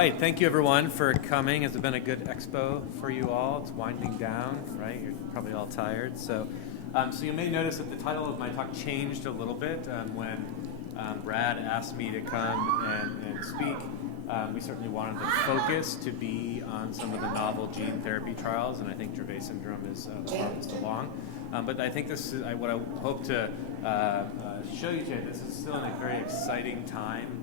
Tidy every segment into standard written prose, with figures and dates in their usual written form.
right, thank you everyone for coming. Has it been a good expo for you all? It's winding down, right? You're probably all tired. So you may notice that the title of my talk changed a little bit when Brad asked me to come and speak. We certainly wanted the focus to be on some of the novel gene therapy trials, and I think Dravet syndrome is the farthest along. But I think this is what I hope to show you today. This is still in a very exciting time,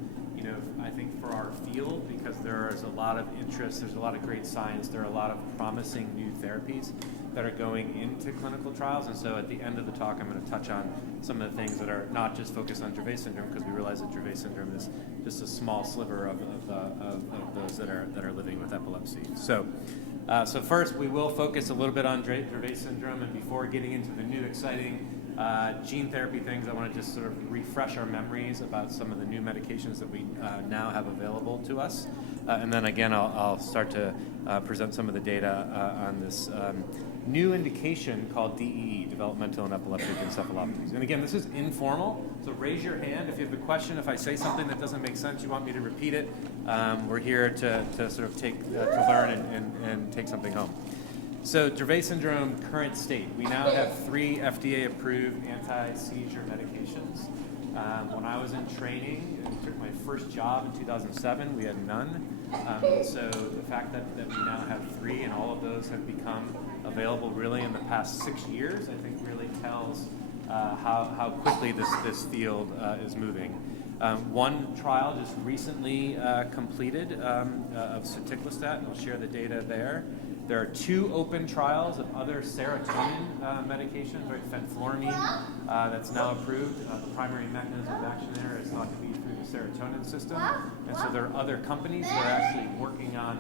I think for our field, because there is a lot of interest, there's a lot of great science, there are a lot of promising new therapies that are going into clinical trials. And so at the end of the talk, I'm going to touch on some of the things that are not just focused on Dravet syndrome, because we realize that Dravet syndrome is just a small sliver of those that are living with epilepsy. So first, we will focus a little bit on Dravet syndrome, and before getting into the new exciting gene therapy things, I want to just sort of refresh our memories about some of the new medications that we now have available to us. And then again, I'll start to present some of the data on this new indication called DEE, developmental and epileptic encephalopathies. And again, this is informal, so raise your hand if you have a question. If I say something that doesn't make sense, you want me to repeat it, we're here to sort of to learn and take something home. So Dravet syndrome current state, we now have 3 FDA-approved anti-seizure medications. When I was in training and took my first job in 2007, we had none. So the fact that we now have 3 and all of those have become available really in the past 6 years, I think really tells how quickly this field is moving. One trial just recently completed of soticlestat, and I'll share the data there. There are 2 open trials of other serotonin medications, right? Fenfluramine, that's now approved. The primary mechanism of action there is thought to be through the serotonin system. And so there are other companies that are actually working on,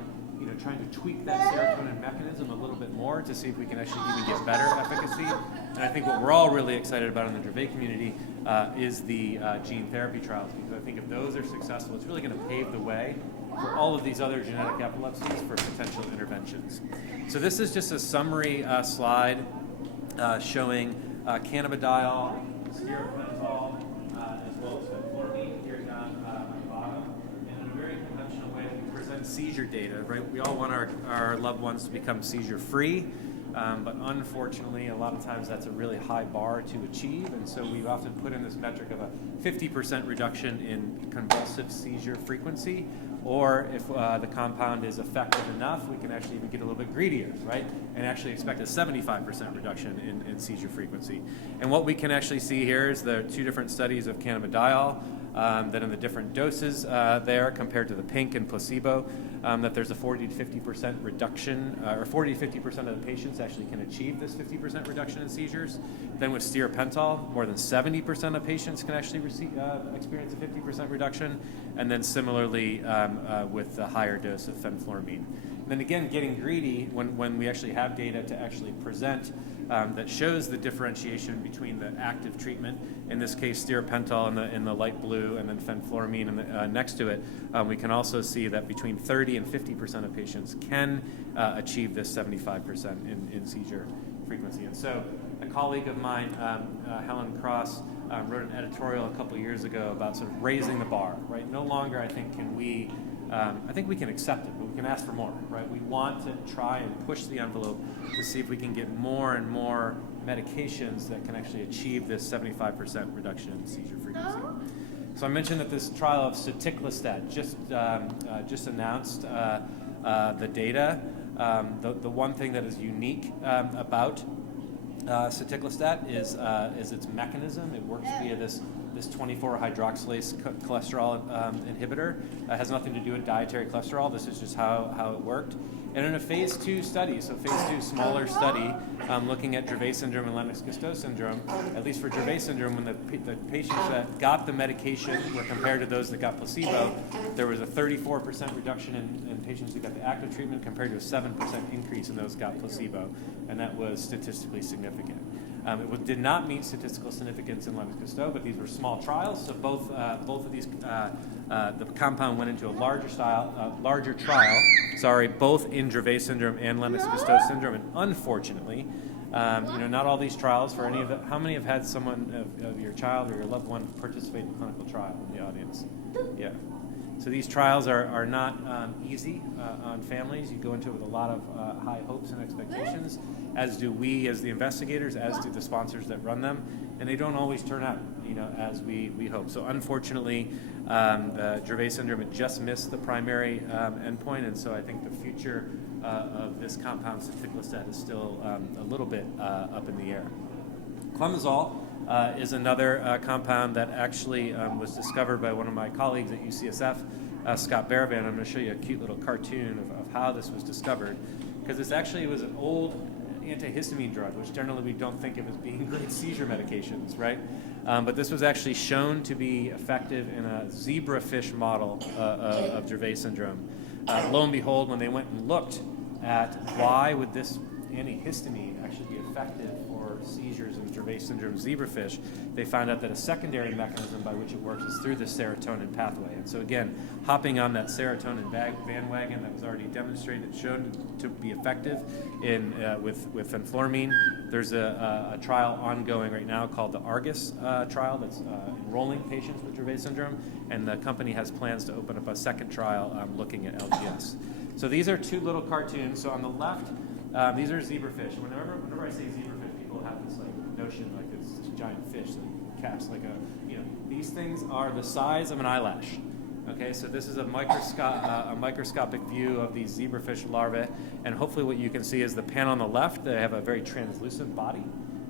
trying to tweak that serotonin mechanism a little bit more to see if we can actually even get better efficacy. And I think what we're all really excited about in the Dravet community is the gene therapy trials, because I think if those are successful, it's really going to pave the way for all of these other genetic epilepsies for potential interventions. So this is just a summary slide showing cannabidiol, stiripentol, as well as fenfluramine here down on the bottom. And in a very conventional way, we present seizure data, right? We all want our loved ones to become seizure-free, but unfortunately, a lot of times that's a really high bar to achieve, and so we often put in this metric of a 50% reduction in convulsive seizure frequency, or if the compound is effective enough, we can actually even get a little bit greedier, right? And actually expect a 75% reduction in seizure frequency. And what we can actually see here is the 2 different studies of cannabidiol, that in the different doses there compared to the pink and placebo, that there's a 40 to 50% reduction, or 40 to 50% of the patients actually can achieve this 50% reduction in seizures. Then with stiripentol, more than 70% of patients can actually experience a 50% reduction. And then similarly with the higher dose of fenfluramine. And then again, getting greedy when we actually have data to actually present that shows the differentiation between the active treatment, in this case stiripentol in the light blue, and then fenfluramine next to it, we can also see that between 30 and 50% of patients can achieve this 75% in seizure frequency. And so a colleague of mine, Helen Cross, wrote an editorial a couple years ago about sort of raising the bar, right? No longer, I think, I think we can accept it, but we can ask for more, right? We want to try and push the envelope to see if we can get more and more medications that can actually achieve this 75% reduction in seizure frequency. So I mentioned that this trial of soticlestat just announced the data. The one thing that is unique about soticlestat is its mechanism. It works via this 24-hydroxylase cholesterol inhibitor. It has nothing to do with dietary cholesterol. This is just how it worked. And in a phase 2 study, so phase 2 smaller study, looking at Dravet syndrome and Lennox-Gastaut syndrome, at least for Dravet syndrome, when the patients that got the medication were compared to those that got placebo, there was a 34% reduction in patients who got the active treatment compared to a 7% increase in those who got placebo, and that was statistically significant. It did not meet statistical significance in Lennox-Gastaut, but these were small trials, so both of these, the compound went into a larger trial, both in Dravet syndrome and Lennox-Gastaut syndrome, and unfortunately, not all these trials for any of the, how many have had someone of your child or your loved one participate in a clinical trial in the audience? Yeah. So these trials are not easy on families. You go into it with a lot of high hopes and expectations, as do we as the investigators, as do the sponsors that run them, and they don't always turn out, as we hope. So unfortunately, Dravet syndrome had just missed the primary endpoint, and so I think the future of this compound, soticlestat, is still a little bit up in the air. Clemizole is another compound that actually was discovered by one of my colleagues at UCSF, Scott Baraban. I'm going to show you a cute little cartoon of how this was discovered, because this actually was an old antihistamine drug, which generally we don't think of as being great seizure medications, right? But this was actually shown to be effective in a zebrafish model of Dravet syndrome. Lo and behold, when they went and looked at why would this antihistamine actually be effective for seizures in Dravet syndrome zebrafish, they found out that a secondary mechanism by which it works is through the serotonin pathway. And so again, hopping on that serotonin bandwagon that was already demonstrated, shown to be effective in with fenfluramine. There's a trial ongoing right now called the Argus trial that's enrolling patients with Dravet syndrome, and the company has plans to open up a second trial looking at LGS. So these are two little cartoons. So on the left, these are zebrafish. Whenever I say zebrafish, people have this notion like it's this giant fish that casts these things are the size of an eyelash. Okay, so this is a microscopic view of these zebrafish larvae, and hopefully what you can see is the pan on the left, they have a very translucent body,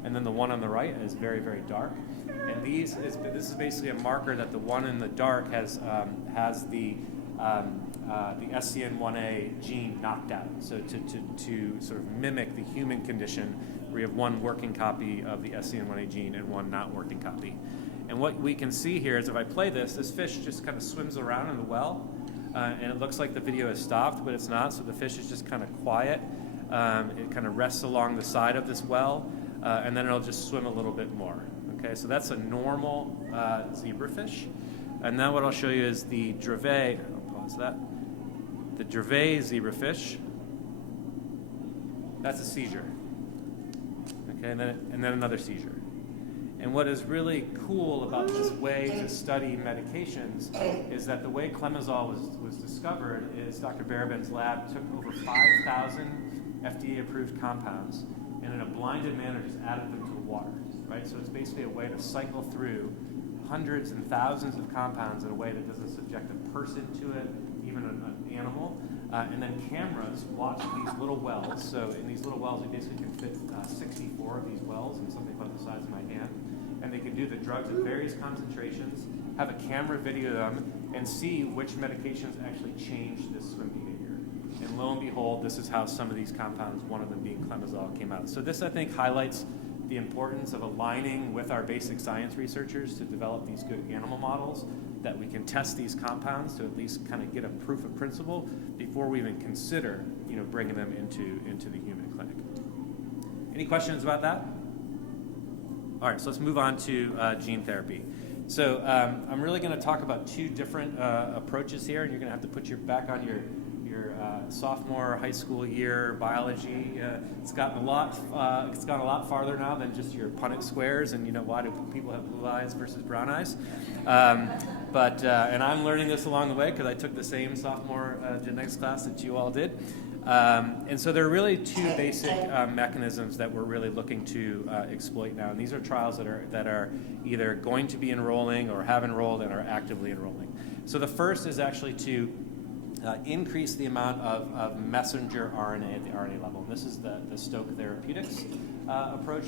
and then the one on the right is very, very dark. And this is basically a marker that the one in the dark has the SCN1A gene knocked out, so to sort of mimic the human condition where you have one working copy of the SCN1A gene and one not working copy. And what we can see here is if I play this fish just kind of swims around in the well, and it looks like the video has stopped, but it's not, so the fish is just kind of quiet. It kind of rests along the side of this well, and then it'll just swim a little bit more. Okay, so that's a normal zebrafish. And now what I'll show you is the Dravet, I'll pause that, the Dravet zebrafish. That's a seizure. Okay, and then another seizure. And what is really cool about this way to study medications is that the way clemizole was discovered is Dr. Baraban's lab took over 5,000 FDA-approved compounds and in a blinded manner just added them to the water, right? So it's basically a way to cycle through hundreds and thousands of compounds in a way that doesn't subject a person to it, even an animal. And then cameras watch these little wells. So in these little wells, you basically can fit 64 of these wells in something about the size of my hand. And they can do the drugs at various concentrations, have a camera video them, and see which medications actually change this swim behavior. And lo and behold, this is how some of these compounds, one of them being clemizole, came out. So this, I think, highlights the importance of aligning with our basic science researchers to develop these good animal models that we can test these compounds to at least kind of get a proof of principle before we even consider, bringing them into the human clinic. Any questions about that? All right, so let's move on to gene therapy. So I'm really going to talk about two different approaches here, and you're going to have to put your back on your sophomore high school year biology. It's gotten a lot farther now than just your Punnett squares, and why do people have blue eyes versus brown eyes? And I'm learning this along the way because I took the same sophomore genetics class that you all did. And so there are really two basic mechanisms that we're really looking to exploit now, and these are trials that are either going to be enrolling or have enrolled and are actively enrolling. So the first is actually to increase the amount of messenger RNA at the RNA level, and this is the Stoke Therapeutics approach.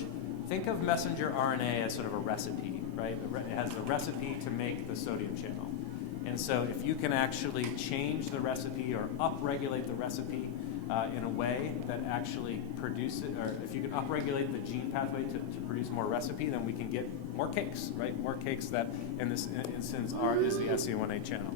Think of messenger RNA as sort of a recipe, right? It has the recipe to make the sodium channel. And so if you can actually change the recipe or upregulate the recipe in a way that actually produces, or if you can upregulate the gene pathway to produce more recipe, then we can get more cakes, right? More cakes that, in this instance, is the SCN1A channel.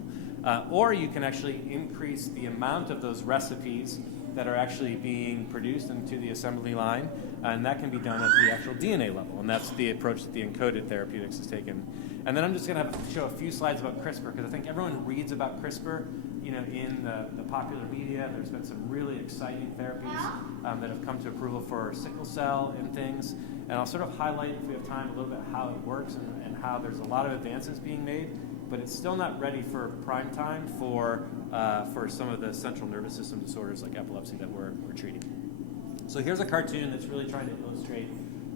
Or you can actually increase the amount of those recipes that are actually being produced into the assembly line, and that can be done at the actual DNA level, and that's the approach that the encoded therapeutics has taken. And then I'm just going to show a few slides about CRISPR, because I think everyone reads about CRISPR, in the popular media. There's been some really exciting therapies that have come to approval for sickle cell and things. And I'll sort of highlight, if we have time, a little bit how it works and how there's a lot of advances being made, but it's still not ready for prime time for some of the central nervous system disorders like epilepsy that we're treating. So here's a cartoon that's really trying to illustrate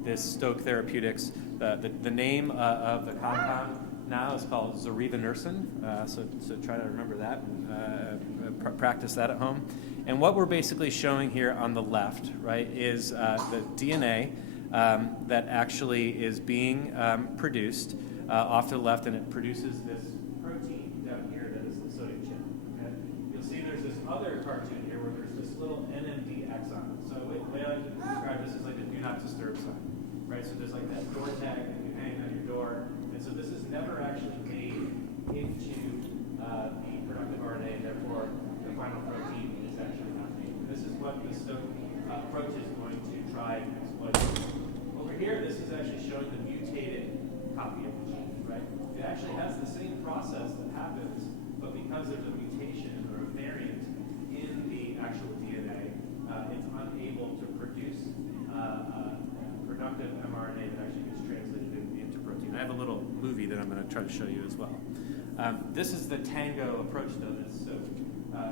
this Stoke Therapeutics. The name of the compound now is called zorevunersen, so try to remember that and practice that at home. And what we're basically showing here on the left, right, is the DNA that actually is being produced off to the left, and it produces this protein down here that is the sodium channel. Okay? You'll see there's this other cartoon here where there's this little NMD exon. So the way I like to describe this is like a do not disturb sign, right? So there's like that door tag that you hang on your door, and so this is never actually made into the productive RNA, and therefore the final protein is actually not made. And this is what the Stoke approach is going to try and exploit. Over here, this is actually showing the mutated copy of the gene, right? It actually has the same process that happens, but because there's a mutation or a variant in the actual DNA, it's unable to produce productive mRNA that actually gets translated into protein. I have a little movie that I'm going to try to show you as well. This is the TANGO approach, though, that Stoke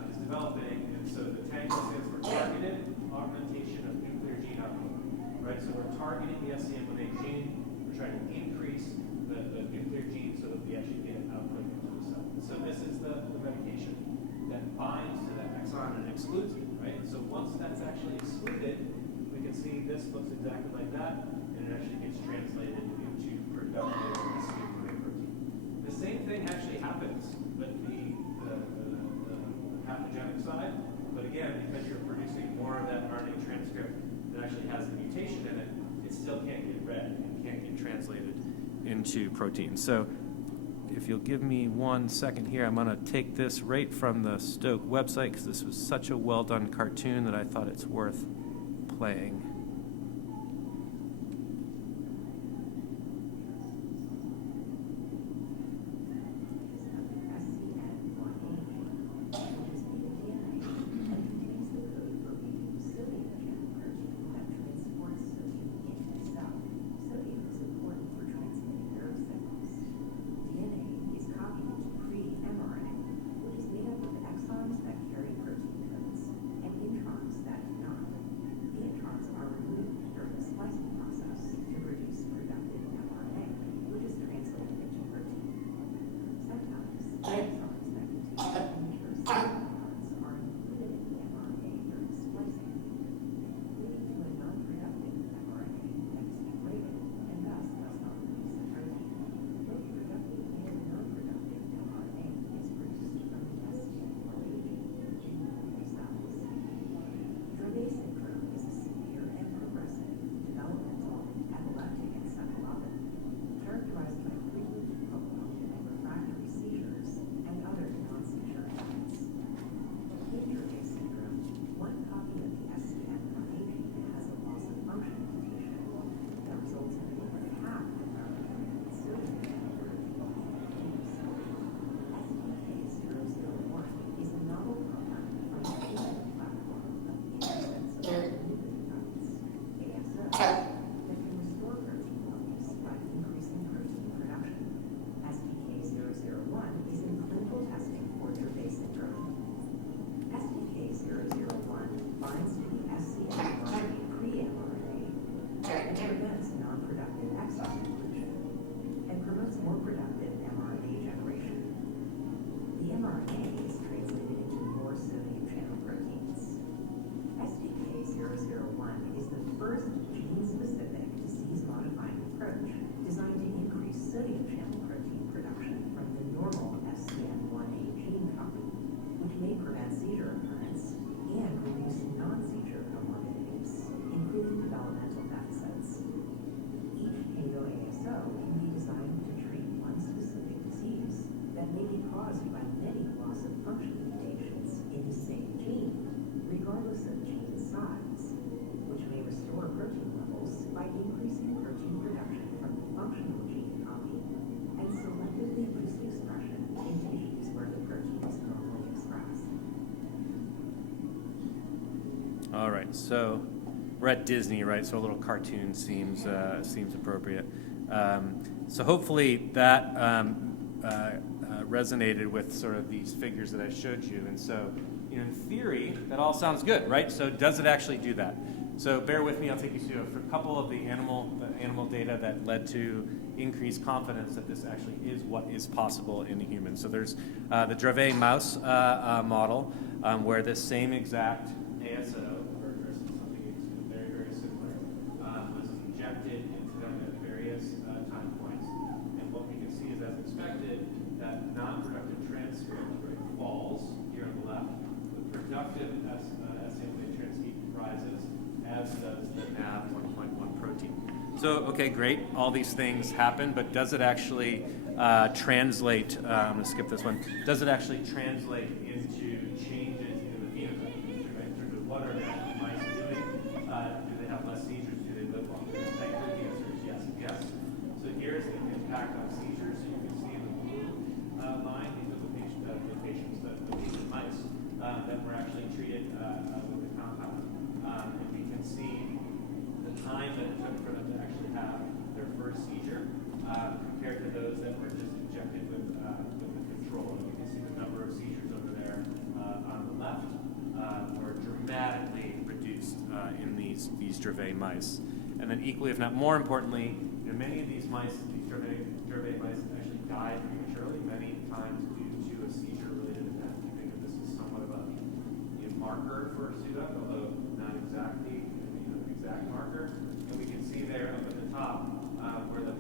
is developing. And so the TANGO stands for Targeted Augmentation of Nuclear Gene Output, right? So we're targeting the SCN1A gene. We're trying to increase the nuclear gene so that we actually get an output into the cell. So this is the medication that binds to that exon and excludes it, right? So once that's actually excluded, we can see this looks exactly like that, and it actually gets translated into productive SCN1A protein. The same thing actually happens with the pathogenic side, but again, because you're producing more of that RNA transcript that actually has the mutation in it, it still can't get read and can't get translated into protein. So if you'll give me 1 second here, I'm going to take this right from the Stoke website because this was such a well-done cartoon that I thought it's worth playing. All right, so we're at Disney, right? So a little cartoon seems appropriate. So hopefully that resonated with sort of these figures that I showed you. And so, in theory, that all sounds good, right? So does it actually do that? So bear with me, I'll take you through a couple of the animal data that led to increased confidence that this actually is what is possible in a human. So there's the Dravet mouse model, where this same exact ASO, or something very, very similar, was injected into them at various time points. And what we can see is, as expected, that non-productive transcript falls here on the left. The productive SAMA transcript rises, as does the NAV 1.1 protein. So, okay, great, all these things happen, but does it actually translate, I'm going to skip this one, does it actually translate into changes in the phenotype? In terms of what are the mice doing? Do they have less seizures? Do they live longer? Thankfully, the answer is yes and yes. So here's the impact on seizures. So you can see in the blue line, these are the patient mice that were actually treated with the compound. And we can see the time that it took for them to actually have their first seizure compared to those that were just injected with the control. And you can see the number of seizures over there on the left were dramatically reduced in these Dravet mice. And then equally, if not more importantly, many of these mice, these Dravet mice actually died prematurely, many times due to a seizure-related event. We think of this as somewhat of a marker for SUDEP, although not exactly an exact marker. And we can see there up at the top where the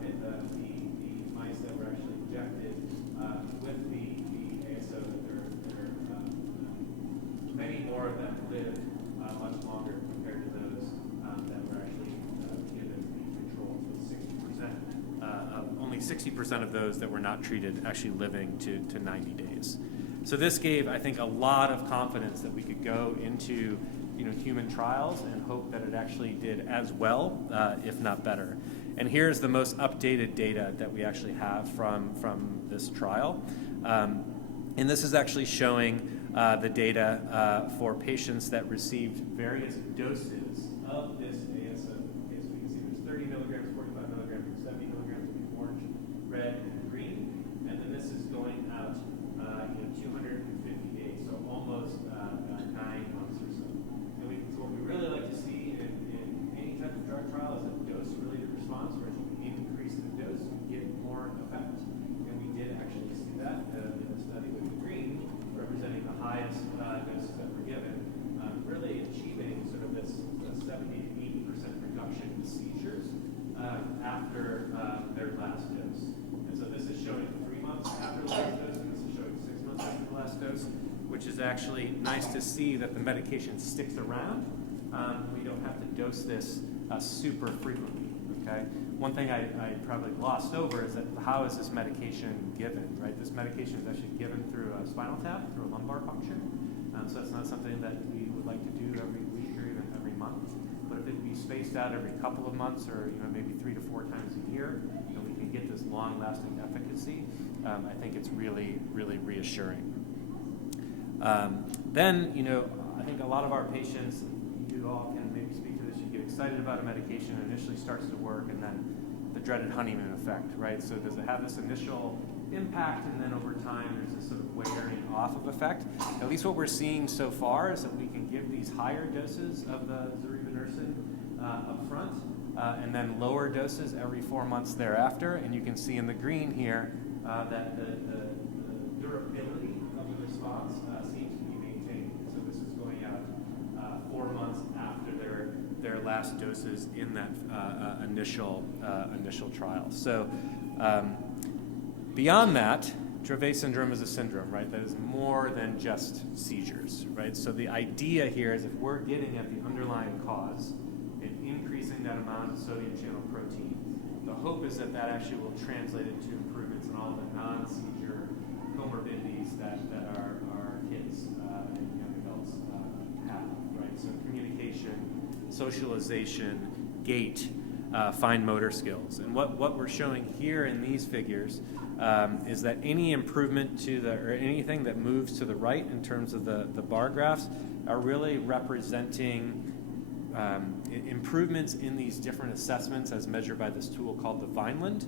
mice that were actually injected with the ASO, many more of them lived much longer compared to those that were actually given the control. So only 60% of those that were not treated actually living to 90 days. So this gave, I think, a lot of confidence that we could go into human trials and hope that it actually did as well, if not better. And here's the most updated data that we actually have from this trial. And this is actually showing the data for patients that received various doses of this ASO. Okay, so we can see there's 30 milligrams, 45 milligrams, and 70 milligrams in orange, red, and green. And then this is going out 250 days, so almost 9 months or so. And so what we really like to see in any type of drug trial is a dose-related response, where as you increase the dose, you get more effect. And we did actually see that in the study with the green, representing the highest doses that were given, really achieving sort of this 70 to 80% reduction in seizures after their last dose. And so this is showing 3 months after the last dose, and this is showing 6 months after the last dose, which is actually nice to see that the medication sticks around. We don't have to dose this super frequently, okay? One thing I probably glossed over is that how is this medication given, right? This medication is actually given through a spinal tap, through a lumbar puncture. So it's not something that we would like to do every week or even every month. But if it be spaced out every couple of months, or maybe 3 to 4 times a year, and we can get this long-lasting efficacy, I think it's really, really reassuring. Then, I think a lot of our patients, you all can maybe speak to this, you get excited about a medication, it initially starts to work, and then the dreaded honeymoon effect, right? So does it have this initial impact, and then over time there's this sort of wearing off of effect? At least what we're seeing so far is that we can give these higher doses of the zorevunersen up front, and then lower doses every 4 months thereafter. And you can see in the green here that the durability of the response seems to be maintained. So this is going out 4 months after their last doses in that initial trial. So beyond that, Dravet syndrome is a syndrome, right? That is more than just seizures, right? So the idea here is if we're getting at the underlying cause and increasing that amount of sodium channel protein, the hope is that actually will translate into improvements in all the non-seizure comorbidities that our kids and young adults have, right? So communication, socialization, gait, fine motor skills. And what we're showing here in these figures is that any improvement or anything that moves to the right in terms of the bar graphs are really representing improvements in these different assessments as measured by this tool called the Vineland,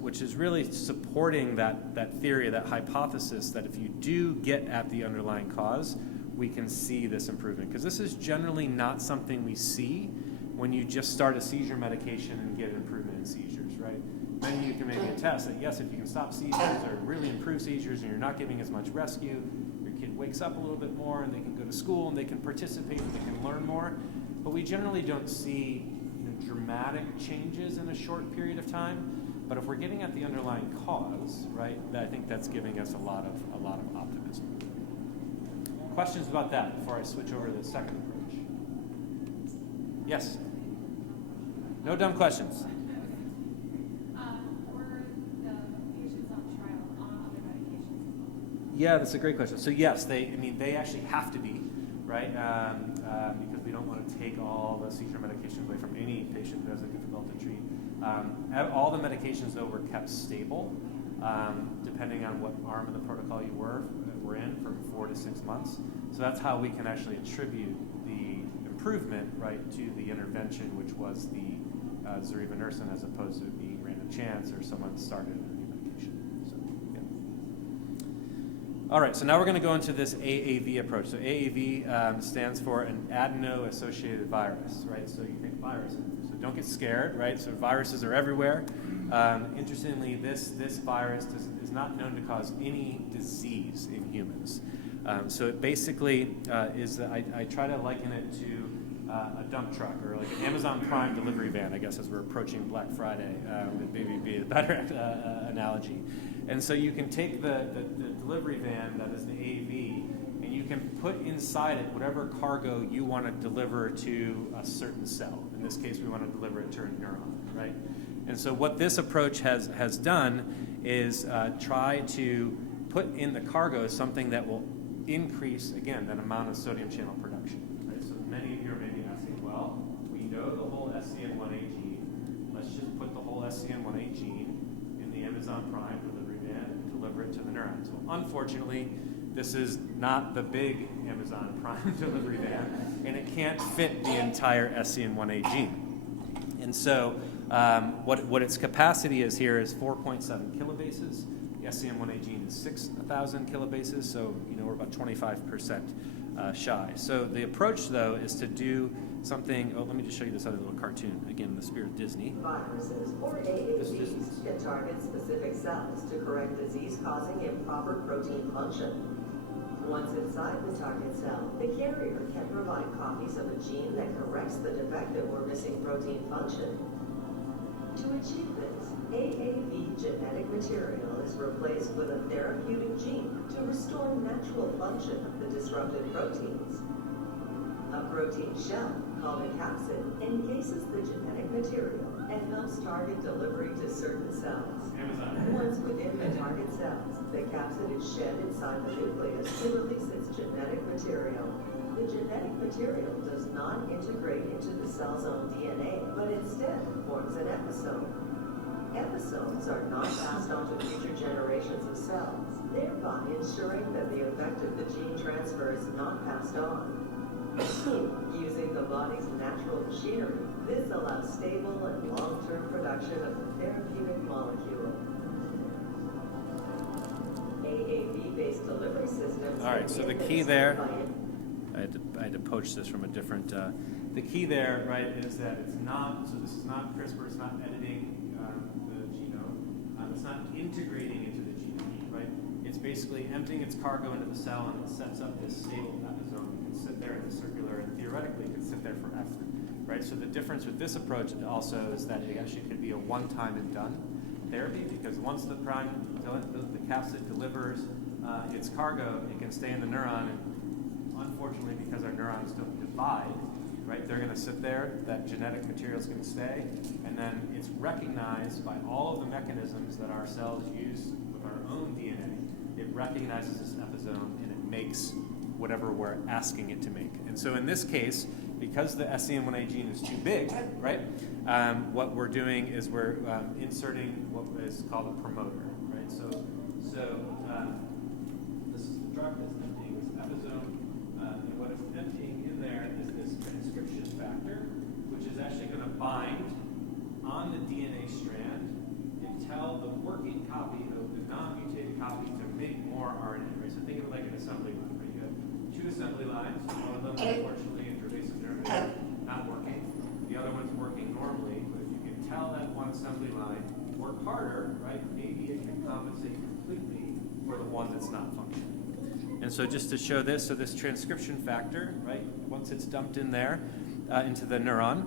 which is really supporting that theory, that hypothesis that if you do get at the underlying cause, we can see this improvement. Because this is generally not something we see when you just start a seizure medication and get an improvement in seizures, right? Then you can maybe attest that, yes, if you can stop seizures or really improve seizures and you're not giving as much rescue, your kid wakes up a little bit more and they can go to school and they can participate and they can learn more. But we generally don't see dramatic changes in a short period of time. But if we're getting at the underlying cause, right, I think that's giving us a lot of optimism. Questions about that before I switch over to the second approach? Yes? No dumb questions. Were the patients on trial on other medications? Yeah, that's a great question. So yes, they actually have to be, right? Because we don't want to take all the seizure medications away from any patient who has a difficult to treat. All the medications, though, were kept stable, depending on what arm of the protocol you were in, from 4 to 6 months. So that's how we can actually attribute the improvement, right, to the intervention, which was the zorevunersen, as opposed to it being random chance or someone started a new medication. So, yeah. All right, so now we're going to go into this AAV approach. So AAV stands for an adeno-associated virus, right? So you think virus, so don't get scared, right? So viruses are everywhere. Interestingly, this virus is not known to cause any disease in humans. So it basically is, I try to liken it to a dump truck or like an Amazon Prime delivery van, I guess, as we're approaching Black Friday, would maybe be a better analogy. And so you can take the delivery van that is the AAV, and you can put inside it whatever cargo you want to deliver to a certain cell. In this case, we want to deliver it to a neuron, right? And so what this approach has done is try to put in the cargo something that will increase, again, that amount of sodium channel production. Right? So many of you are maybe asking, well, we know the whole SCN1A gene. Let's just put the whole SCN1A gene in the Amazon Prime delivery van and deliver it to the neurons. Well, unfortunately, this is not the big Amazon Prime delivery van, and it can't fit the entire SCN1A gene. And so what its capacity is here is 4.7 kilobases. The SCN1A gene is 6,000 kilobases, so we're about 25% shy. So the approach, though, is to do something. Oh, let me just show you this other little cartoon, again, in the spirit of Disney. Viruses or AAVs can target specific cells to correct disease-causing improper protein function. Once inside the target cell, the carrier can provide copies of a gene that corrects the defective or missing protein function. To achieve this, AAV genetic material is replaced with a therapeutic gene to restore natural function of the disrupted proteins. A protein shell, called a capsid, encases the genetic material and helps target delivery to certain cells. Once within the target cells, the capsid is shed inside the nucleus to release its genetic material. The genetic material does not integrate into the cell's own DNA, but instead forms an episome. Episomes are not passed on to future generations of cells, thereby ensuring that the effect of the gene transfer is not passed on. Using the body's natural machinery, this allows stable and long-term production of the therapeutic molecule. AAV-based delivery systems. All right, so the key there, I had to poach this from a different, the key there, right, is that it's not, so this is not CRISPR, it's not editing the genome, it's not integrating into the genome, right? It's basically emptying its cargo into the cell, and it sets up this stable episome. It can sit there in the circular, and theoretically it can sit there forever, right? So the difference with this approach also is that it actually could be a one-time and done therapy, because once the capsid delivers its cargo, it can stay in the neuron, and unfortunately, because our neurons don't divide, right, they're going to sit there, that genetic material is going to stay, and then it's recognized by all of the mechanisms that our cells use with our own DNA. It recognizes this episome, and it makes whatever we're asking it to make. And so in this case, because the SCN1A gene is too big, right, what we're doing is we're inserting what is called a promoter, right? So this is the drug that's emptying this episome. And what it's emptying in there is this transcription factor, which is actually going to bind on the DNA strand and tell the working copy of the non-mutated copy to make more RNA. Right? So think of it like an assembly line. Right? You have two assembly lines. One of them, unfortunately, in Dravet syndrome is not working. The other one's working normally. But if you can tell that one assembly line work harder, right? Maybe it can compensate completely for the one that's not functioning. And so just to show this, so this transcription factor, right? Once it's dumped in there into the neuron,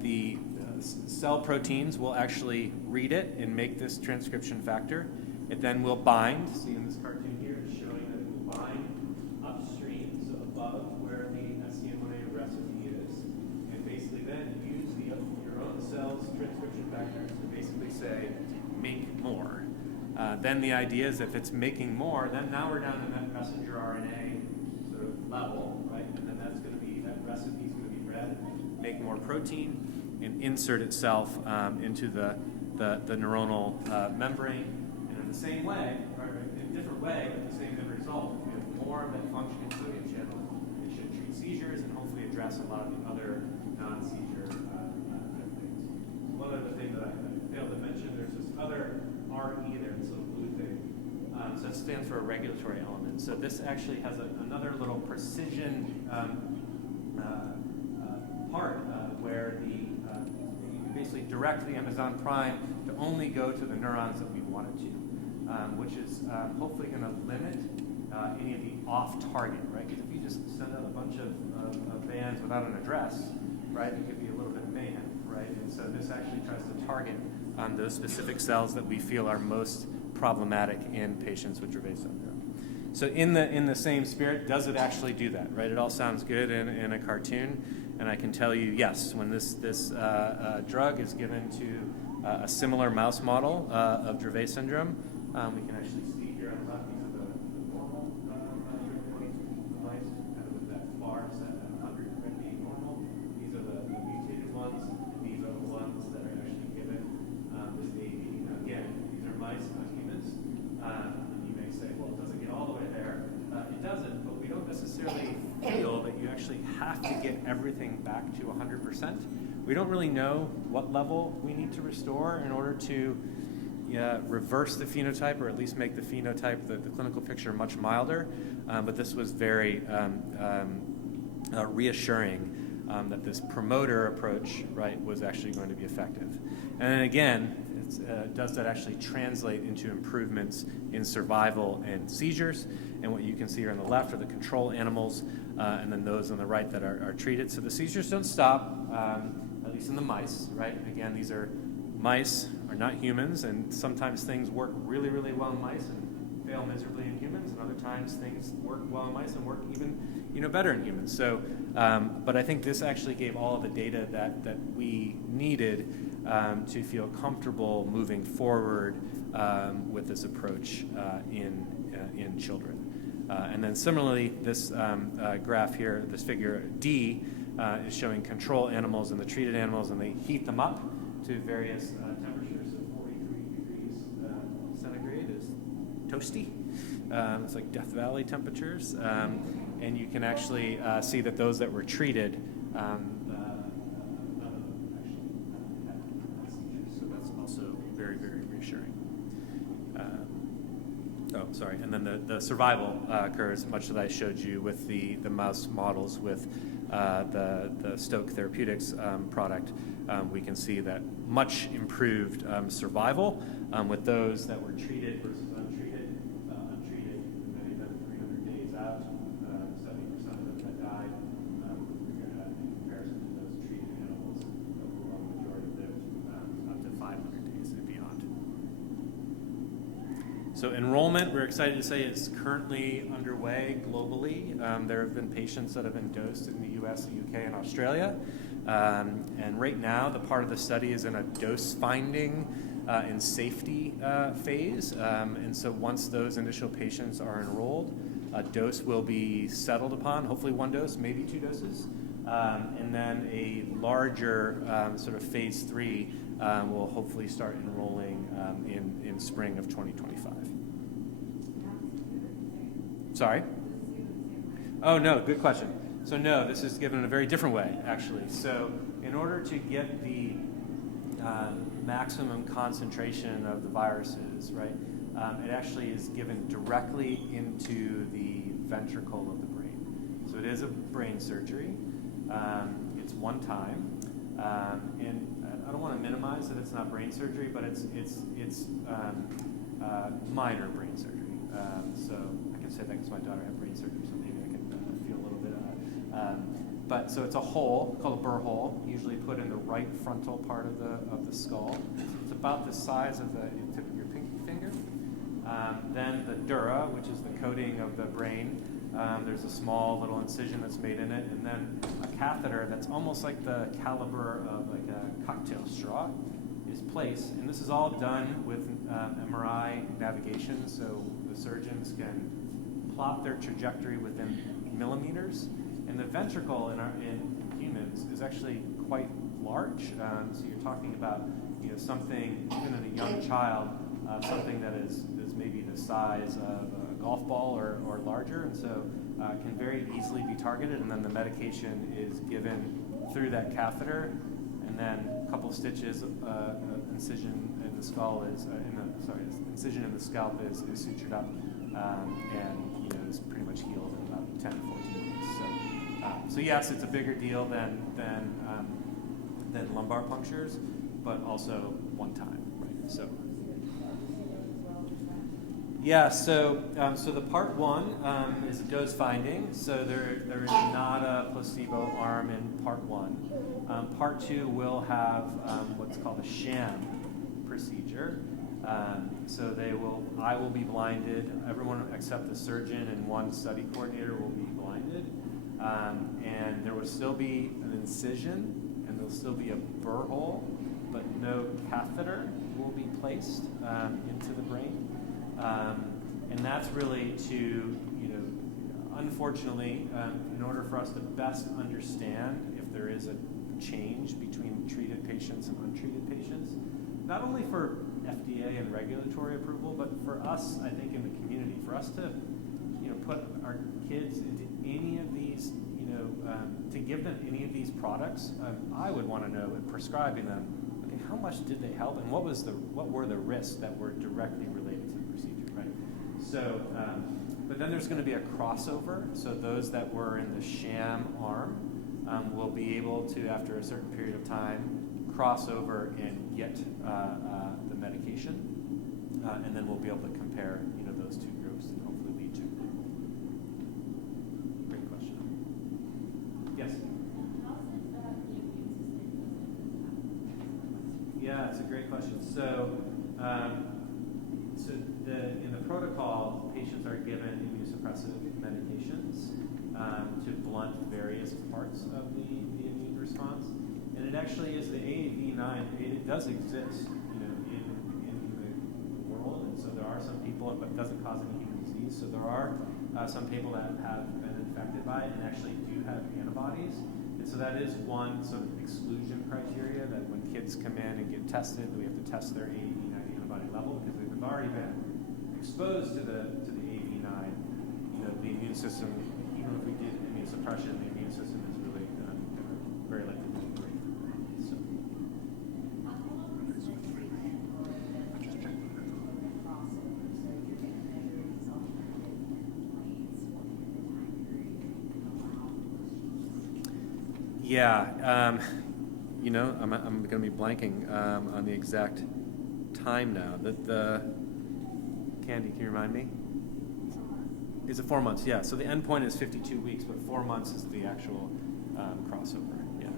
the cell proteins will actually read it and make this transcription factor. It then will bind. See in this cartoon here, it's showing that it will bind upstream, so above where the SCN1A recipe is, and basically then use your own cell's transcription factors to basically say, make more. Then the idea is if it's making more, then now we're down to that messenger RNA sort of level, right? And then that's going to be, that recipe is going to be read, make more protein, and insert itself into the neuronal membrane. And in the same way, or in a different way, but the same end result, if you have more of that functioning sodium channel, it should treat seizures and hopefully address a lot of the other non-seizure things. One other thing that I failed to mention, there's this other RE there, this little blue thing. So it stands for a regulatory element. So this actually has another little precision part where you can basically direct the Amazon Prime to only go to the neurons that we want it to, which is hopefully going to limit any of the off-target, right? Because if you just send out a bunch of bands without an address, right, it could be a little bit mayhem, right? And so this actually tries to target those specific cells that we feel are most problematic in patients with Dravet syndrome. So in the same spirit, does it actually do that, right? It all sounds good in a cartoon, and I can tell you, yes, when this drug is given to a similar mouse model of Dravet syndrome, we can actually see here on the left, these are the normal mice, kind of with that bar set at 150 normal. These are the mutated ones. These are the ones that are actually given this AAV. Now again, these are mice, not humans. And you may say, well, it doesn't get all the way there. It doesn't, but we don't necessarily feel that you actually have to get everything back to 100%. We don't really know what level we need to restore in order to reverse the phenotype, or at least make the phenotype, the clinical picture, much milder. But this was very reassuring that this promoter approach, right, was actually going to be effective. And then again, does that actually translate into improvements in survival and seizures? And what you can see here on the left are the control animals, and then those on the right that are treated. So the seizures don't stop, at least in the mice, right? Again, these are mice, are not humans, and sometimes things work really, really well in mice and fail miserably in humans, and other times things work well in mice and work even better in humans. So, but I think this actually gave all of the data that we needed to feel comfortable moving forward with this approach in children. And then similarly, this graph here, this figure D, is showing control animals and the treated animals, and they heat them up to various temperatures. So 43 degrees centigrade is toasty. It's like Death Valley temperatures. And you can actually see that those that were treated, none of them actually had seizures. So that's also very, very reassuring. And then the survival curves, much that I showed you with the mouse models with the Stoke Therapeutics product, we can see that much improved survival with those that were treated versus untreated. Untreated, many of them 300 days out, 70% of them that died. In comparison to those treated animals, the overwhelming majority lived up to 500 days and beyond. So enrollment, we're excited to say, is currently underway globally. There have been patients that have been dosed in the US, the UK, and Australia. And right now, the part of the study is in a dose finding and safety phase. And so once those initial patients are enrolled, a dose will be settled upon, hopefully one dose, maybe two doses. And then a larger sort of phase 3 will hopefully start enrolling in spring of 2025. Sorry? Oh, no, good question. So no, this is given in a very different way, actually. So in order to get the maximum concentration of the viruses, right, it actually is given directly into the ventricle of the brain. So it is a brain surgery. It's one time. And I don't want to minimize that it's not brain surgery, but it's minor brain surgery. So I can say that because my daughter had brain surgery, so maybe I can feel a little bit of that. But so it's a hole called a burr hole, usually put in the right frontal part of the skull. It's about the size of the tip of your pinky finger. Then the dura, which is the coating of the brain. There's a small little incision that's made in it, and then a catheter that's almost like the caliber of like a cocktail straw is placed. And this is all done with MRI navigation, so the surgeons can plot their trajectory within millimeters. And the ventricle in humans is actually quite large. So you're talking about something, even in a young child, something that is maybe the size of a golf ball or larger, and so can very easily be targeted. And then the medication is given through that catheter, and then a couple stitches, incision in the skull incision in the scalp is sutured up, and is pretty much healed in about 10 to 14 weeks. So yes, it's a bigger deal than lumbar punctures, but also one time, right? So. Yeah, so the part one is dose finding. So there is not a placebo arm in part one. Part two will have what's called a sham procedure. So I will be blinded. Everyone except the surgeon and one study coordinator will be blinded. And there will still be an incision, and there'll still be a burr hole, but no catheter will be placed into the brain. And that's really to, unfortunately, in order for us to best understand if there is a change between treated patients and untreated patients, not only for FDA and regulatory approval, but for us, I think, in the community, for us to, put our kids into any of these, to give them any of these products, I would want to know in prescribing them, okay, how much did they help, and what were the risks that were directly related to the procedure, right? So, but then there's going to be a crossover. So those that were in the sham arm will be able to, after a certain period of time, cross over and get the medication, and then we'll be able to compare, those two groups and hopefully lead to approval. Great question. Yes. Yeah, it's a great question. So, in the protocol, patients are given immunosuppressive medications to blunt various parts of the immune response, and it actually is the AAV9. It does exist, in the world, and so there are some people, but it doesn't cause any human disease. So there are some people that have been infected by it and actually do have antibodies. And so that is one sort of exclusion criteria, that when kids come in and get tested, we have to test their AAV9 antibody level, because they've already been exposed to the AAV9. The immune system, even if we did immune suppression, the immune system is really very likely to be great. So. Yeah, I'm going to be blanking on the exact time now. Candy, can you remind me? Is it 4 months? Yeah. So the endpoint is 52 weeks, but 4 months is the actual crossover. Yeah.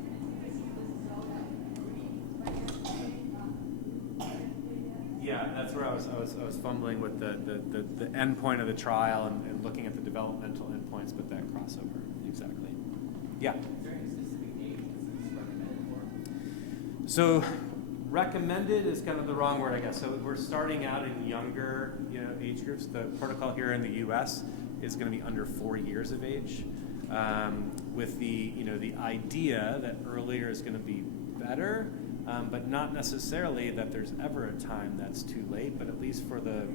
Yeah, that's where I was fumbling with the endpoint of the trial and looking at the developmental endpoints, but that crossover exactly. Yeah. So recommended is kind of the wrong word, I guess. So we're starting out in younger, age groups. The protocol here in the U.S. is going to be under 4 years of age, with the idea that earlier is going to be better, but not necessarily that there's ever a time that's too late. But at least for the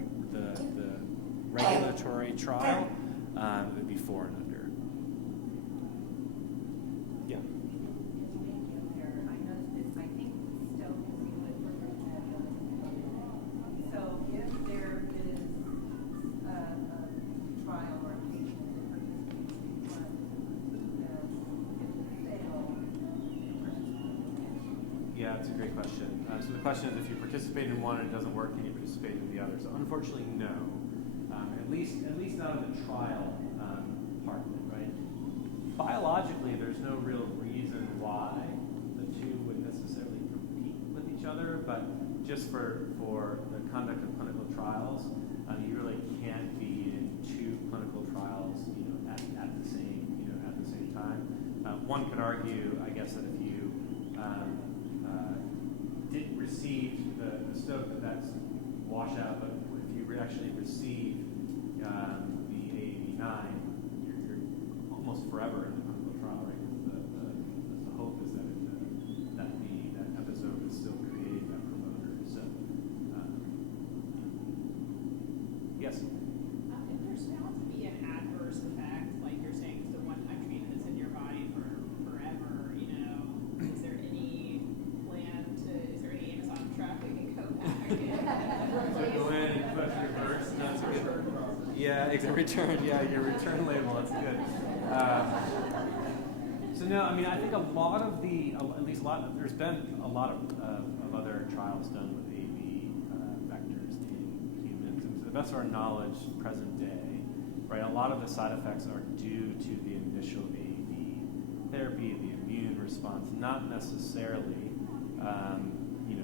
regulatory trial, it would be 4 and under. it's a great question. So the question is, if you participate in one and it doesn't work, can you participate in the other? So unfortunately, no. At least not in the trial part of it, right? Biologically, there's no real reason why the two would necessarily compete with each other, but just for the conduct of clinical trials, you really can't be in two clinical trials, at the same time. One could argue, I guess, that if you didn't receive the stoke, that's washout, but if you actually receive the AAV9, you're almost forever in the clinical trial, right? The hope is that that episode is still creating that promoter. So, yes. If there's found to be an adverse effect, like you're saying, it's a one-time treatment that's in your body for forever, is there any plan to, is there any Amazon truck that can go back and replace? Go in and push reverse. No, it's good. Yeah, return. Yeah, your return label. That's good. So no, I mean, I think a lot of there's been a lot of other trials done with AAV vectors in humans, and to the best of our knowledge, present day, right, a lot of the side effects are due to the initial AAV therapy, the immune response, not necessarily,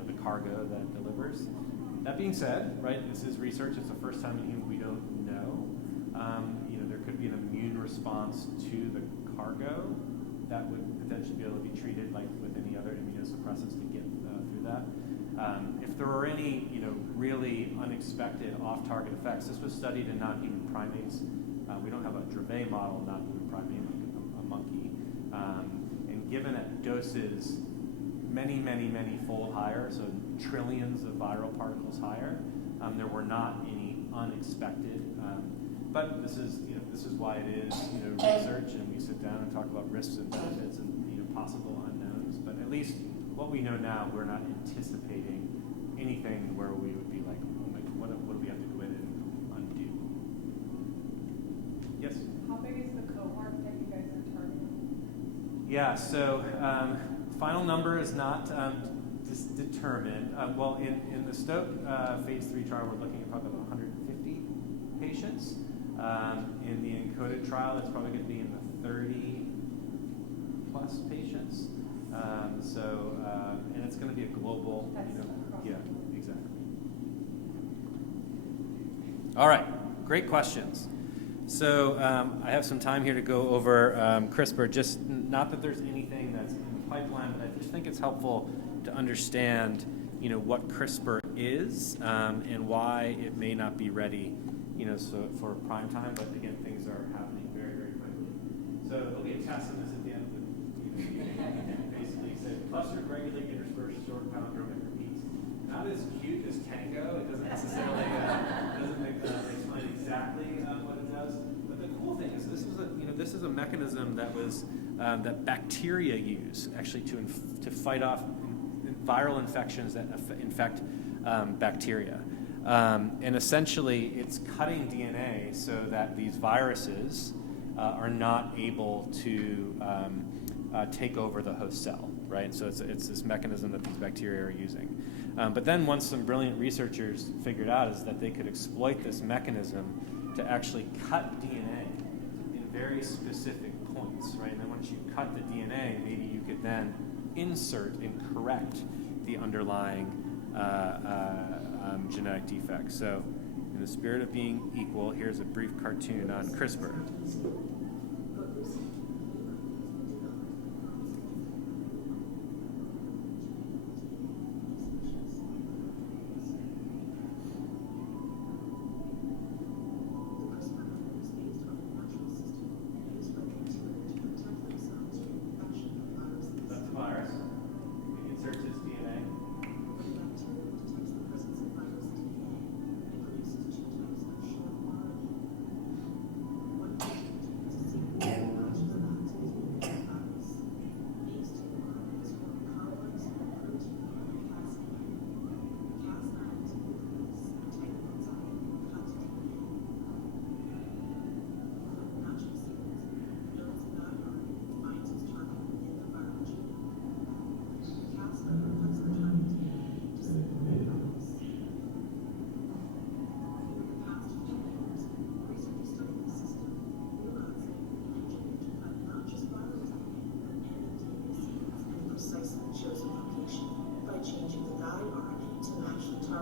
the cargo that delivers. That being said, right, this is research. It's the first time in humans we don't know. There could be an immune response to the cargo that would potentially be able to be treated like with any other immunosuppressants to get through that. If there were any, really unexpected off-target effects, this was studied in non-human primates. We don't have a Dravet model non-human primate, a monkey, and given at doses many fold higher, so trillions of viral particles higher, there were not any unexpected. But this is why it is research, and we sit down and talk about risks and benefits and possible unknowns. But at least what we know now, we're not anticipating anything where we would be like, oh my, what do we have to go in and undo? Yes. How big is the cohort that you guys are targeting? Yeah. So final number is not determined. Well, in the Stoke phase 3 trial, we're looking at probably 150 patients. In the encoded trial, it's probably going to be in the 30 plus patients. And it's going to be a global, yeah, exactly. All right, great questions. So I have some time here to go over CRISPR. Just not that there's anything that's in the pipeline, but I just think it's helpful to understand, what CRISPR is and why it may not be ready, so for prime time. But again, things are happening very, very quickly. So there'll be a test of this at the end of the basically said cluster regulate interspersed short palindromic repeats. Not as cute as Tango. It doesn't necessarily explain exactly what it does. But the cool thing is this is a mechanism that was that bacteria use actually to fight off viral infections that infect bacteria. And essentially, it's cutting DNA so that these viruses are not able to take over the host cell, right? And so it's this mechanism that these bacteria are using. But then once some brilliant researchers figured out is that they could exploit this mechanism to actually cut DNA in very specific points, right? And then once you cut the DNA, maybe you could then insert and correct the underlying genetic defects. So in the spirit of being equal, here's a brief cartoon on CRISPR. That's a virus. It inserts its DNA.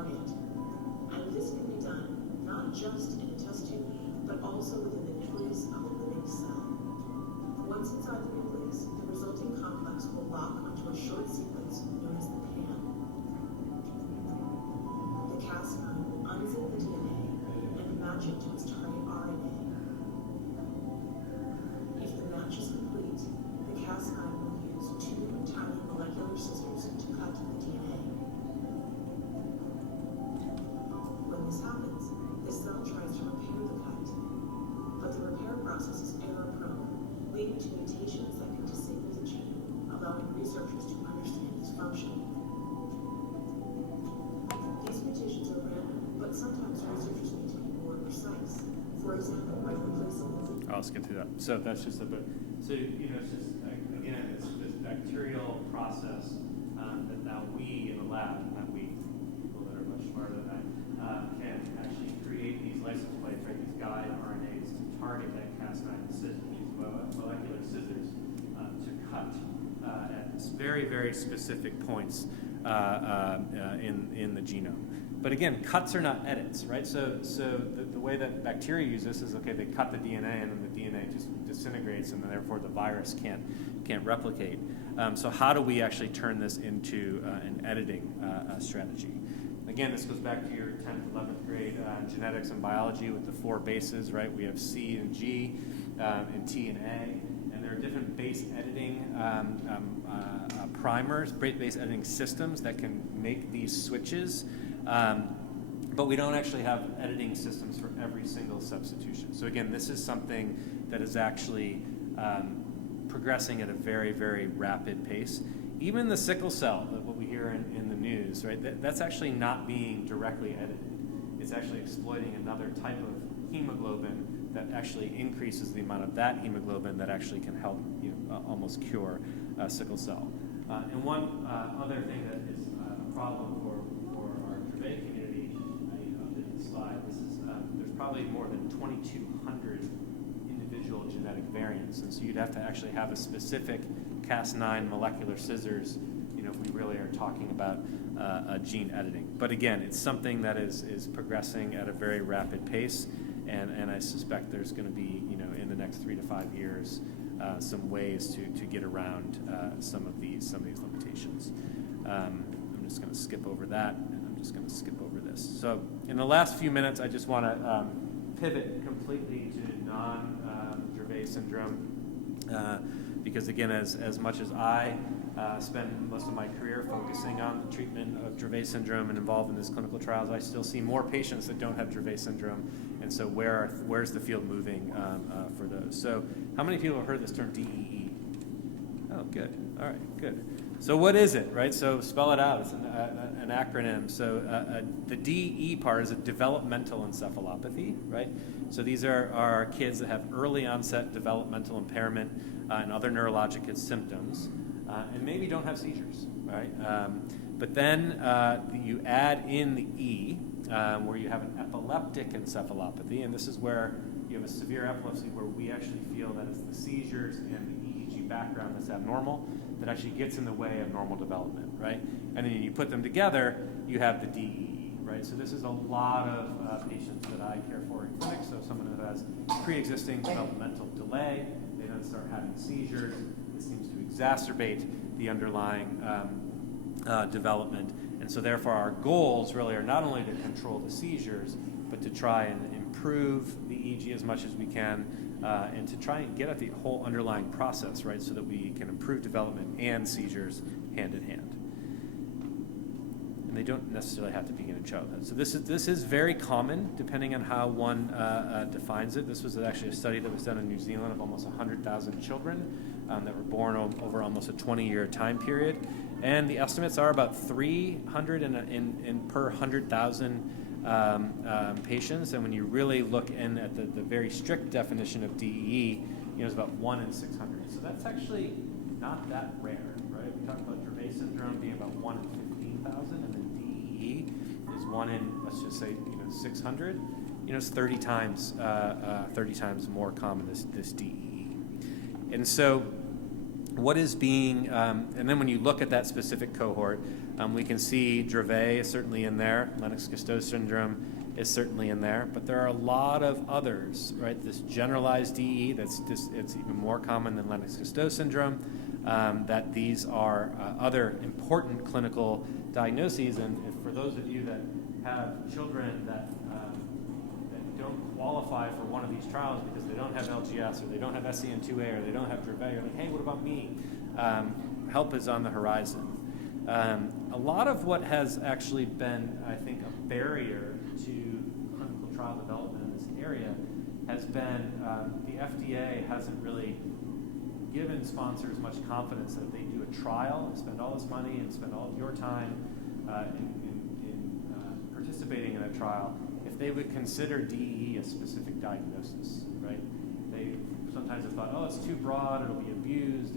target. And this can be done not just in a test tube, but also within the nucleus of a living cell. Once inside the nucleus, the resulting complex will lock onto a short sequence known as the PAM. The Cas9 will unzip the DNA and match it to its target RNA. If the match is complete, the Cas9 will use two tiny molecular scissors to cut the DNA. When this happens, the cell tries to repair the cut, but the repair process is error-prone, leading to mutations that can disable the gene, allowing researchers to understand its function. These mutations are random, but sometimes researchers need to be more precise. For example, by replacing the I'll skip through that. So that's just a bit. So it's just again, it's this bacterial process that now we in the lab, not we, people that are much smarter than I, can actually create these license plates, right? These guide RNAs to target that Cas9 these molecular scissors to cut at very, very specific points in the genome. But again, cuts are not edits, right? So the way that bacteria use this is, okay, they cut the DNA and then the DNA just disintegrates and then therefore the virus can't replicate. So how do we actually turn this into an editing strategy? Again, this goes back to your 10th, 11th grade genetics and biology with the 4 bases, right? We have C and G and T and A, and there are different base editing primers, base editing systems that can make these switches. But we don't actually have editing systems for every single substitution. So again, this is something that is actually progressing at a very, very rapid pace. Even the sickle cell, what we hear in the news, right? That's actually not being directly edited. It's actually exploiting another type of hemoglobin that actually increases the amount of that hemoglobin that actually can help almost cure sickle cell. And one other thing that is a problem for our Dravet community, in the slide, this is there's probably more than 2,200 individual genetic variants, and so you'd have to actually have a specific Cas9 molecular scissors, if we really are talking about gene editing. But again, it's something that is progressing at a very rapid pace, and I suspect there's going to be, in the next 3 to 5 years, some ways to get around some of these limitations. I'm just going to skip over that, and I'm just going to skip over this. So in the last few minutes, I just want to pivot completely to non-Dravet syndrome, because again, as much as I spend most of my career focusing on the treatment of Dravet syndrome and involved in these clinical trials, I still see more patients that don't have Dravet syndrome. And so where's the field moving for those? So how many people have heard this term DEE? Oh, good. All right, good. So what is it, right? So spell it out. It's an acronym. So the DE part is a developmental encephalopathy, right? So these are kids that have early onset developmental impairment and other neurologic symptoms, and maybe don't have seizures, right? But then you add in the E, where you have an epileptic encephalopathy, and this is where you have a severe epilepsy where we actually feel that it's the seizures and the EEG background that's abnormal that actually gets in the way of normal development, right? And then you put them together, you have the DEE, right? So this is a lot of patients that I care for in clinic. So someone who has pre-existing developmental delay, they then start having seizures. It seems to exacerbate the underlying development. And so therefore our goals really are not only to control the seizures, but to try and improve the EEG as much as we can, and to try and get at the whole underlying process, right, so that we can improve development and seizures hand in hand. And they don't necessarily have to begin in childhood. So this is very common, depending on how one defines it. This was actually a study that was done in New Zealand of almost 100,000 children that were born over almost a 20-year time period. And the estimates are about 300 in per 100,000 patients. And when you really look in at the very strict definition of DEE, it's about 1 in 600. So that's actually not that rare, right? We talk about Dravet syndrome being about 1 in 15,000, and then DEE is 1 in, let's just say, 600. It's 30 times more common, this DEE. And so what is being, and then when you look at that specific cohort, We can see Dravet is certainly in there. Lennox-Gastaut syndrome is certainly in there, but there are a lot of others, right? This generalized DE, it's even more common than Lennox-Gastaut syndrome, that these are other important clinical diagnoses. And if for those of you that have children that don't qualify for one of these trials because they don't have LGS or they don't have SCN2A or they don't have Dravet, you're like, hey, what about me? Help is on the horizon. A lot of what has actually been, I think, a barrier to clinical trial development in this area has been the FDA hasn't really given sponsors much confidence that they do a trial and spend all this money and spend all of your time in participating in a trial if they would consider DE a specific diagnosis, right? They sometimes have thought, oh, it's too broad, it'll be abused,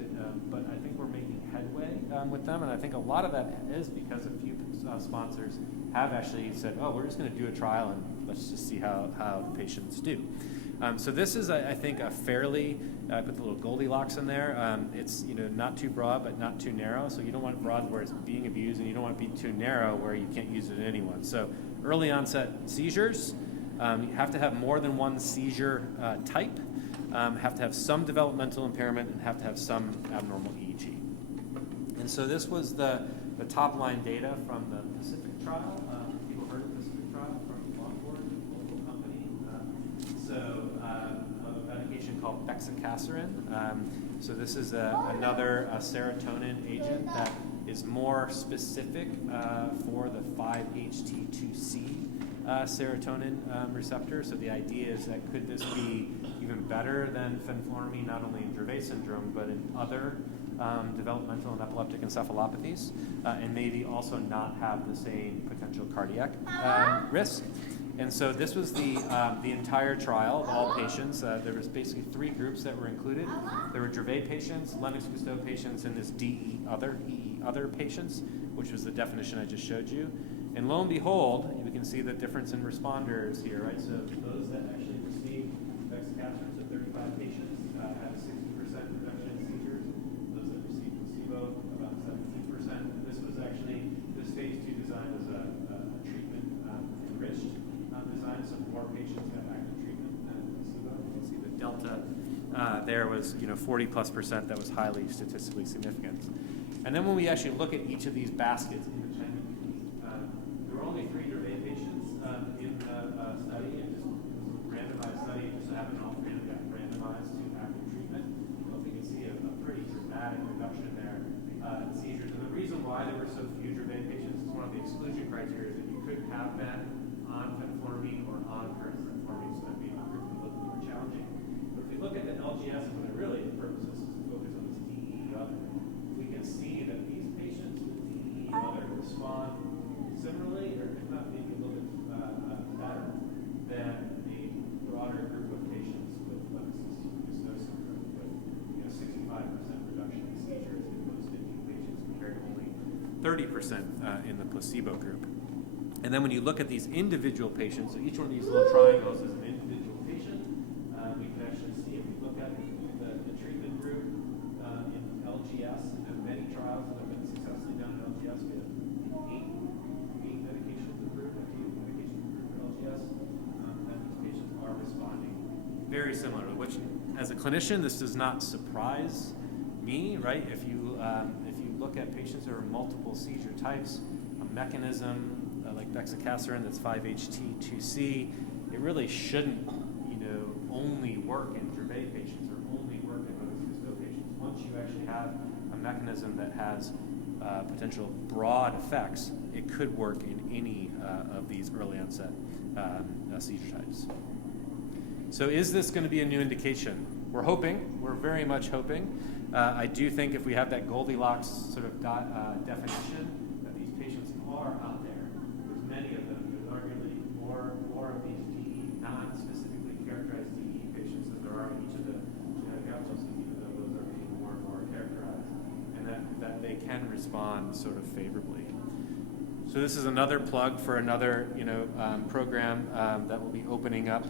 but I think we're making headway with them, and I think a lot of that is because a few sponsors have actually said, oh, we're just going to do a trial and let's just see how the patients do. So this is, I think, a fairly, I put the little Goldilocks in there. It's not too broad but not too narrow, so you don't want it broad where it's being abused, and you don't want it to be too narrow where you can't use it in anyone. So early onset seizures, you have to have more than one seizure type, have to have some developmental impairment, and have to have some abnormal EEG. And so this was the top line data from the Pacific trial. People heard of the Pacific trial from Longboard, a local company. A medication called bexicaserin. So this is another serotonin agent that is more specific for the 5-HT2C serotonin receptor. So the idea is that could this be even better than fenfluramine, not only in Dravet syndrome, but in other developmental and epileptic encephalopathies, and maybe also not have the same potential cardiac risk. And so this was the entire trial of all patients. There was basically 3 groups that were included. There were Dravet patients, Lennox-Gastaut patients, and this DE other patients, which was the definition I just showed you. And lo and behold, we can see the difference in responders here, right? So those that actually received bexicaserin, so 35 patients, had a 60% reduction in seizures. Those that received placebo, about 17%. This was actually, this phase 2 design was a treatment enriched design, so more patients got active treatment than placebo. You can see the delta there was 40+% that was highly statistically significant. And then when we actually look at each of these baskets independently, there were only 3 Dravet patients in the study, and just it was a randomized study. Just so happened all 3 got randomized to active treatment. But we can see a pretty dramatic reduction there in seizures. And the reason why there were so few Dravet patients is one of the exclusion criteria that you could have been on fenfluramine or on current fenfluramine, so that'd be a group a little more challenging. But if we look at the LGS, and really the purpose is to focus on this DE other, we can see that these patients with DE other respond similarly, or if not maybe a little bit better than the broader group of patients with Lennox-Gastaut syndrome, with 65% reduction in seizures in those 15 patients compared to only 30% in the placebo group. And then when you look at these individual patients, so each one of these little triangles is an individual patient. We can actually see if we look at the treatment group in LGS, and many trials that have been successfully done in LGS, we have 8 medications approved, FDA medications approved for LGS, and these patients are responding very similarly, which as a clinician, this does not surprise me, right? If you look at patients who are multiple seizure types, a mechanism like bexicaserin that's 5-HT2C, it really shouldn't, only work in Dravet patients or only work in Lennox-Gastaut patients. Once you actually have a mechanism that has potential broad effects, it could work in any of these early onset seizure types. So is this going to be a new indication? We're hoping. We're very much hoping. I do think if we have that Goldilocks sort of definition, that these patients are out there. There's many of them. There's arguably more of these DE, non-specifically characterized DE patients than there are in each of the genetic epilepsies, even though those are being more and more characterized, and that they can respond sort of favorably. So this is another plug for another program that will be opening up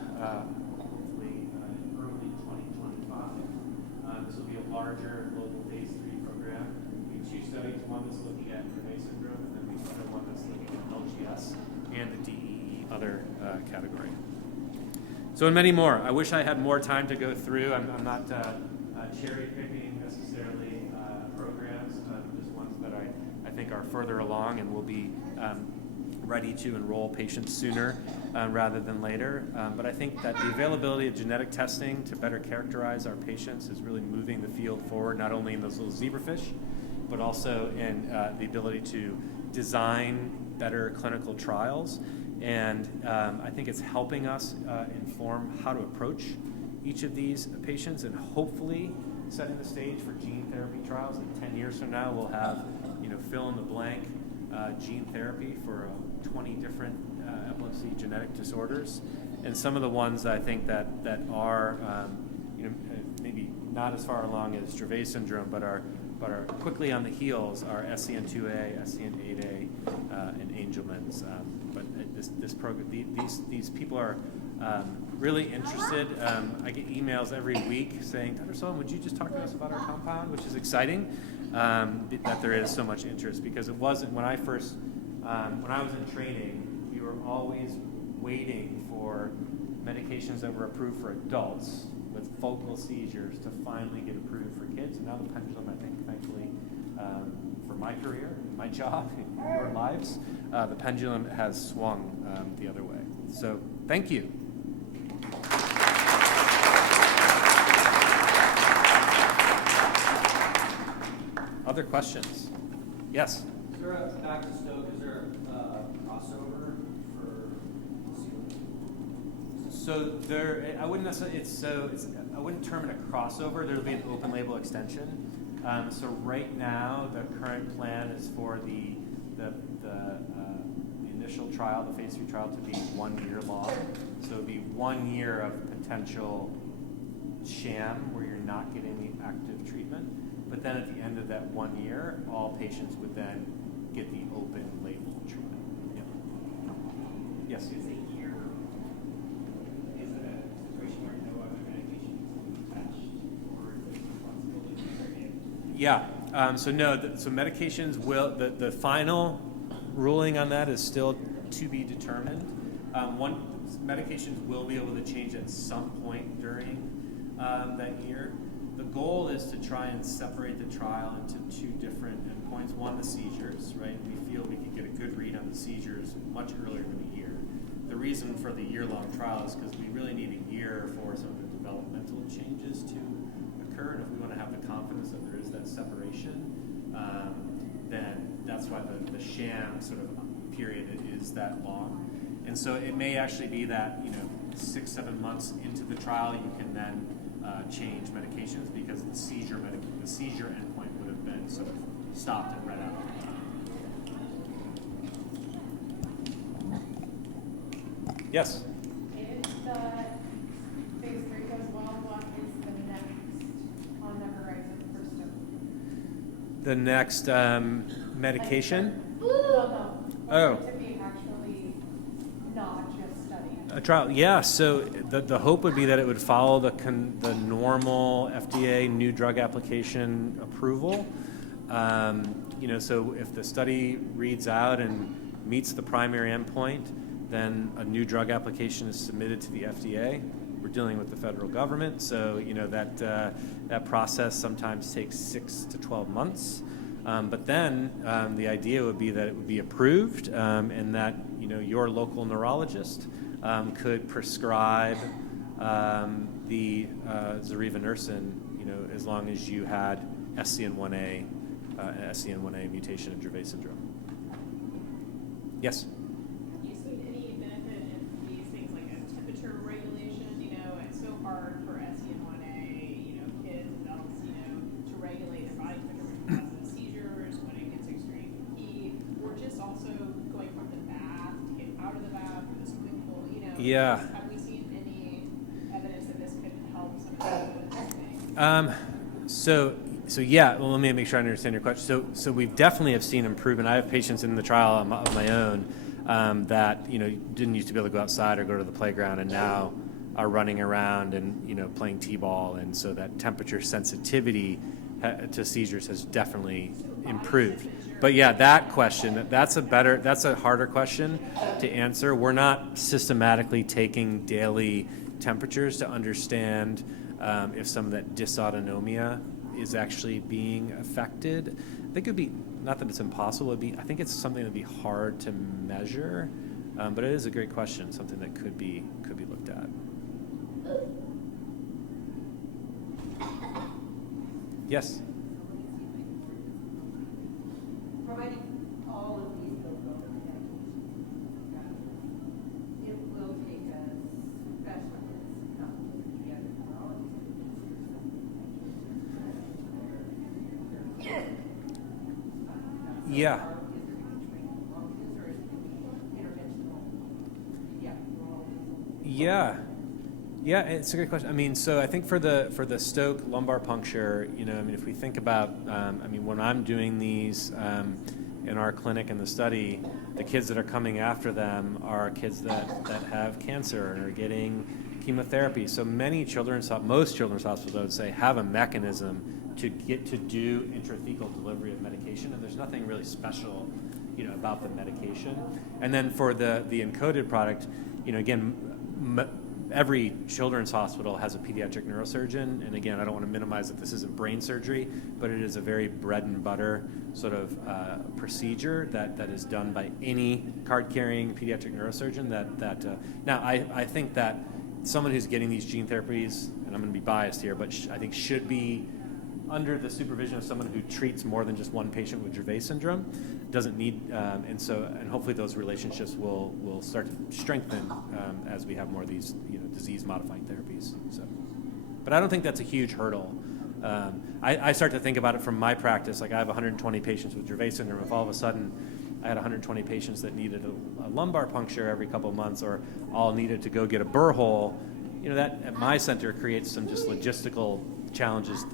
hopefully in early 2025. This will be a larger global phase 3 program. We have 2 studies, one that's looking at Dravet syndrome, and then LGS, and the DEE other category. So and many more. I wish I had more time to go through. I'm not cherry picking necessarily programs, just ones that I think are further along and will be ready to enroll patients sooner rather than later. But I think that the availability of genetic testing to better characterize our patients is really moving the field forward, not only in those little zebrafish, but also in the ability to design better clinical trials. And I think it's helping us inform how to approach each of these patients, and hopefully setting the stage for gene therapy trials. In 10 years from now, we'll have, fill in the blank gene therapy for 20 different epilepsy genetic disorders. And some of the ones I think that are, maybe not as far along as Dravet syndrome, but are quickly on the heels are SCN2A, SCN8A, and Angelman's. But this program, these people are really interested. I get emails every week saying, Dr. Sullivan, would you just talk to us about our compound, which is exciting that there is so much interest, because it wasn't when I was in training, we were always waiting for medications that were approved for adults with focal seizures to finally get approved for kids. And now the pendulum, I think, thankfully, for my career, my job, your lives, the pendulum has swung the other way. So thank you. Other questions? Yes? Is there back to Stoke, is there a crossover for So I wouldn't necessarily, I wouldn't term it a crossover. There'll be an open label extension. So right now, the current plan is for the initial trial, the phase 3 trial, to be 1 year long. So it would be 1 year of potential sham where you're not getting the active treatment. But then at the end of that 1 year, all patients would then get the open label treatment. Yeah. Yes? Is a year, is it a situation where no other medication is attached, or is it responsibility for it? Yeah. So medications will, the final ruling on that is still to be determined. Medications will be able to change at some point during that year. The goal is to try and separate the trial into two different endpoints. One, the seizures, right? We feel we can get a good read on the seizures much earlier than a year. The reason for the year-long trial is because we really need a year for some of the developmental changes to occur. And if we want to have the confidence that there is that separation, then that's why the sham sort of period is that long. And so it may actually be that 6-7 months into the trial you can then change medications, because the seizure endpoint would have been sort of stopped and read out. Yes? If the phase 3 goes well, what is the next on the horizon for Stoke? The next medication? No. Oh. To be actually not just studying. A trial, yeah. So the hope would be that it would follow the normal FDA new drug application approval. So if the study reads out and meets the primary endpoint, then a new drug application is submitted to the FDA. We're dealing with the federal government, so that process sometimes takes 6 to 12 months. But then the idea would be that it would be approved, and that your local neurologist could prescribe the zarivanersen, as long as you had SCN1A mutation in Dravet syndrome. Yes. Have you seen any benefit in these things like a temperature regulation? It's so hard for SCN1A, kids, adults, to regulate their body temperature, which causes seizures when it gets extreme heat, or just also going from the bath to get out of the bath or the swimming pool. Yeah. Have we seen any evidence that this could help some of those things? So yeah. Well, let me make sure I understand your question. So we definitely have seen improvement. I have patients in the trial of my own that didn't used to be able to go outside or go to the playground, and now are running around and playing t-ball, and so that temperature sensitivity to seizures has definitely improved. But yeah, that question, that's a harder question to answer. We're not systematically taking daily temperatures to understand if some of that dysautonomia is actually being affected. I think it would be, not that it's impossible, I think it's something that would be hard to measure, but it is a great question, something that could be looked at. Yes? Providing all of these low-dose medications, it will take a specialist, not a pediatric neurologist, Yeah. Yeah. Yeah, it's a great question. I mean, so I think for the Stoke lumbar puncture, you know, I mean, if we think about, I mean, when I'm doing these in our clinic in the study, the kids that are coming after them are kids that have cancer and are getting chemotherapy. So most children's hospitals, I would say, have a mechanism to get to do intrathecal delivery of medication, and there's nothing really special, you know, about the medication. And then for the encoded product, you know, again, every children's hospital has a pediatric neurosurgeon, and again, I don't want to minimize that this isn't brain surgery, but it is a very bread and butter sort of procedure that is done by any card-carrying pediatric neurosurgeon. Now, I think that someone who's getting these gene therapies, and I'm going to be biased here, but I think should be under the supervision of someone who treats more than just one patient with Dravet syndrome, doesn't need, and hopefully those relationships will start to strengthen as we have more of these, you know, disease-modifying therapies. So, but I don't think that's a huge hurdle. I start to think about it from my practice. Like I have 120 patients with Dravet syndrome. If all of a sudden I had 120 patients that needed a lumbar puncture every couple of months, or all needed to go get a burr hole, you know, that at my center creates some just logistical challenges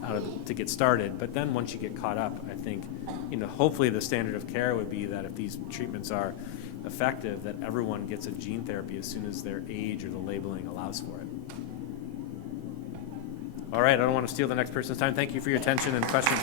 to get started. But then once you get caught up, I think, you know, hopefully the standard of care would be that if these treatments are effective, that everyone gets a gene therapy as soon as their age or the labeling allows for it. All right, I don't want to steal the next person's time. Thank you for your attention and questions.